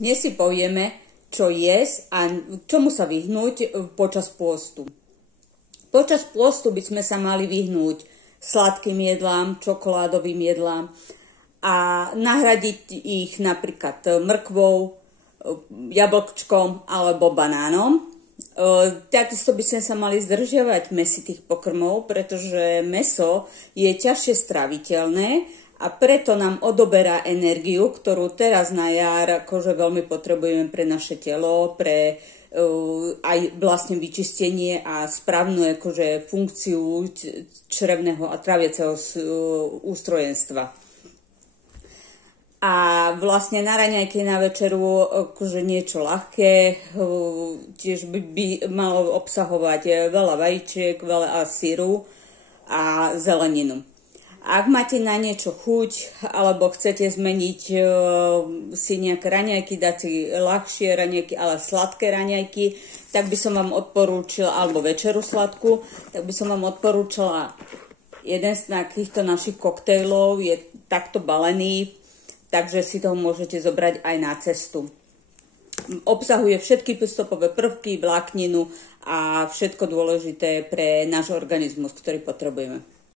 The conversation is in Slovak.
Dnes si povieme, čo jesť a čomu sa vyhnúť počas pôstu. Počas pôstu by sme sa mali vyhnúť sladkým jedlám, čokoládovým jedlám a nahradiť ich napríklad mrkvou, jablčkom alebo banánom. Takisto by sme sa mali zdržiavať mäsitých pokrmov, pretože mäso je ťažšie straviteľné a preto nám odoberá energiu, ktorú teraz na jar akože veľmi potrebujeme pre naše telo, pre aj vlastne vyčistenie a správnu akože funkciu črevného a tráviaceho ústrojenstva. A vlastne na raňajky, na večeru akože niečo ľahké, tiež by malo obsahovať veľa vajíčiek, veľa syru a zeleninu. Ak máte na niečo chuť, alebo chcete zmeniť si nejaké raňajky, dať si ľahšie raňajky, ale sladké raňajky, tak by som vám odporúčila, alebo večeru sladkú, tak by som vám odporúčala jeden z takýchto našich koktejlov, je takto balený, takže si toho môžete zobrať aj na cestu. Obsahuje všetky stopové prvky, vlákninu a všetko dôležité pre náš organizmus, ktorý potrebujeme.